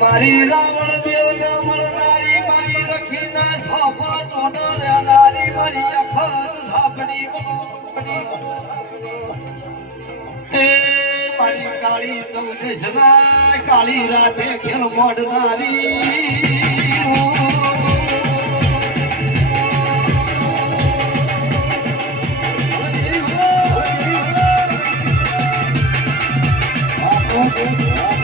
મારી રાવણ દેવ ને મળનારી, મારી રખી ના છાપા ટોડો રહેનારી મારી અખત ધાપડી મારી કાળી ચૌદશ ના કાળી રાતે ખેલ મોડનારી.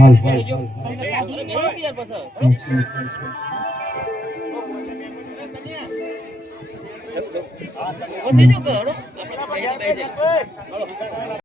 હા! પછી આપતા આમ